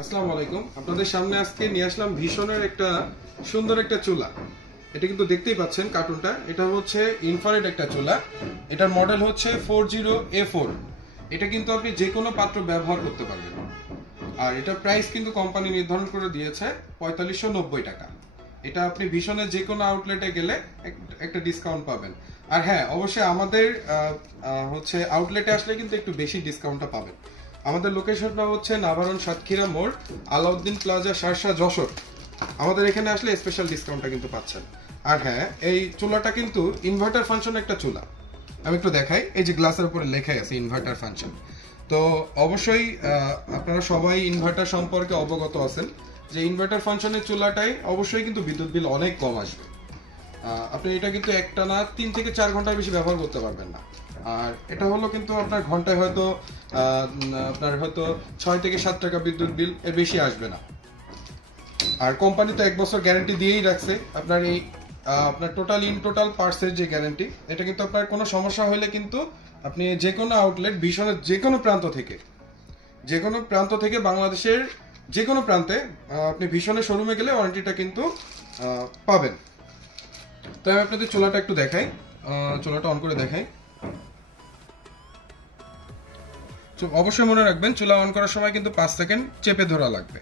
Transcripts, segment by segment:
আসসালামু আলাইকুম। আপনাদের সামনে আজকে নিয়ে আসলাম ভীষণের একটা সুন্দর একটা চুলা। এটা কিন্তু দেখতেই পাচ্ছেন কার্টুনটা, এটা হচ্ছে ইনফ্রারেড একটা চুলা। এটার মডেল হচ্ছে 40A4। এটা কিন্তু আপনি যে কোনো পাত্র ব্যবহার করতে পারবেন। আর এটা প্রাইস কিন্তু কোম্পানি নির্ধারণ করে দিয়েছে 4590 টাকা। এটা আপনি ভীষণের যে কোনো আউটলেটে গেলে একটা ডিসকাউন্ট পাবেন। আর হ্যাঁ, অবশ্যই আমাদের হচ্ছে আউটলেটে আসলে কিন্তু একটু বেশি ডিসকাউন্টটা পাবেন। আমাদের লোকেশনটা হচ্ছে নাভারন সাতক্ষীরা মোড়, আলাউদ্দিন প্লাজা, শার্শা, যশোর। আমাদের এখানে আসলে স্পেশাল ডিসকাউন্টটা কিন্তু পাচ্ছেন। আর হ্যাঁ, এই চুলাটা কিন্তু ইনভার্টার ফাংশন একটা চুলা। আমি একটু দেখাই, এই যে গ্লাসের উপরে লেখাই আছে ইনভার্টার ফাংশন। তো অবশ্যই আপনারা সবাই ইনভার্টার সম্পর্কে অবগত আছেন যে ইনভার্টার ফাংশনের চুলাটাই অবশ্যই কিন্তু বিদ্যুৎ বিল অনেক কম আসবে। আপনি এটা কিন্তু একটানা 3 থেকে 4 ঘন্টার বেশি ব্যবহার করতে পারবেন না। আর এটা হলো কিন্তু আপনার ঘন্টায় হয়তো আপনার হয়তো 6 থেকে 7 টাকা বিদ্যুৎ বিল, এর বেশি আসবে না। আর কোম্পানি তো 1 বছর গ্যারান্টি দিয়েই রাখছে। আপনার এই আপনার টোটাল পার্টসের যে গ্যারান্টি, এটা কিন্তু আপনার কোনো সমস্যা হলে কিন্তু আপনি যে কোনো আউটলেট ভীষণের যে কোনো প্রান্ত থেকে বাংলাদেশের যে কোনো প্রান্তে আপনি ভীষণের শোরুমে গেলে ওয়ারেন্টিটা কিন্তু পাবেন। তো আমি আপনাদের চুলাটা একটু দেখাই, চুলাটা অন করে দেখাই। অবশ্যই মনে রাখবেন, চুলা অন করার সময় কিন্তু 5 সেকেন্ড চেপে ধরা লাগবে।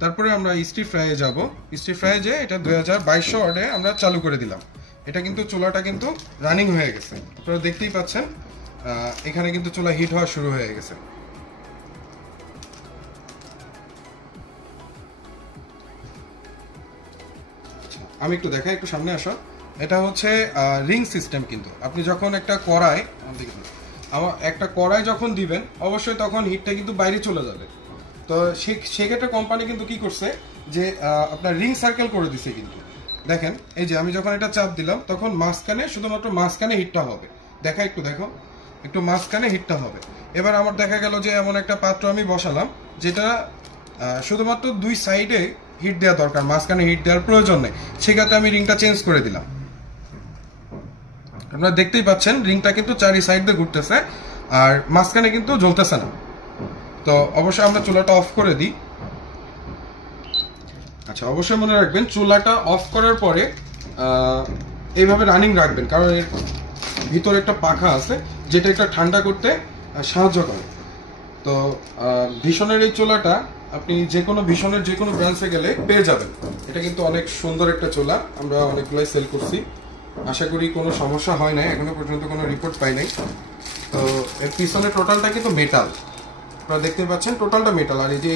তারপরে আমরা স্টির ফ্রাইয়ে যাব। স্টির ফ্রাই যে এটা 2200 ওয়াটে আমরা চালু করে দিলাম। এটা কিন্তু চুলাটা কিন্তু রানিং হয়ে গেছে, আপনারা দেখতেই পাচ্ছেন। এখানে কিন্তু চুলা হিট হওয়া শুরু হয়ে গেছে। আমি একটু দেখাই, একটু সামনে আসো। এটা হচ্ছে রিং সিস্টেম। কিন্তু আপনি যখন একটা কড়াই যখন দিবেন, অবশ্যই তখন হিটটা কিন্তু বাইরে চলে যাবে। তো সেক্ষেত্রে কোম্পানি কিন্তু কি করছে যে আপনার রিং সার্কেল করে দিছে। কিন্তু দেখেন, এই যে আমি যখন এটা চাপ দিলাম, তখন শুধুমাত্র মাঝখানে হিটটা হবে। দেখো একটু মাঝখানে হিটটা হবে। এবার আমার দেখা গেল যে এমন একটা পাত্র আমি বসালাম যেটা শুধুমাত্র 2 সাইডে হিট দেওয়া দরকার, মাঝখানে হিট দেওয়ার প্রয়োজন নেই। সেক্ষেত্রে আমি রিংটা চেঞ্জ করে দিলাম। আপনারা দেখতেই পাচ্ছেন রিংটা কিন্তু 4 সাইড দিয়ে ঘুরতেছে, আর মাঝখানে কিন্তু জ্বলতেছে না। তো অবশ্যই আমরা চুলাটা অফ করে দিই। আচ্ছা, অবশ্যই মনে রাখবেন চুলাটা অফ করার পরে এইভাবে রানিং রাখবেন, কারণ এর ভিতরে একটা পাখা আছে যেটা একটা ঠান্ডা করতে সাহায্য করে। তো ভীষণের এই চুলাটা আপনি ভীষণের যে কোনো ব্রাঞ্চে গেলে পেয়ে যাবেন। এটা কিন্তু অনেক সুন্দর একটা চুলা, আমরা অনেকগুলোই সেল করছি। আশা করি কোনো সমস্যা হয় নাই, এখনো পর্যন্ত কোনো রিপোর্ট পাই নাই। তো এর পিছনে টোটালটা কিন্তু মেটাল, আপনারা দেখতে পাচ্ছেন টোটালটা মেটাল। আর এই যে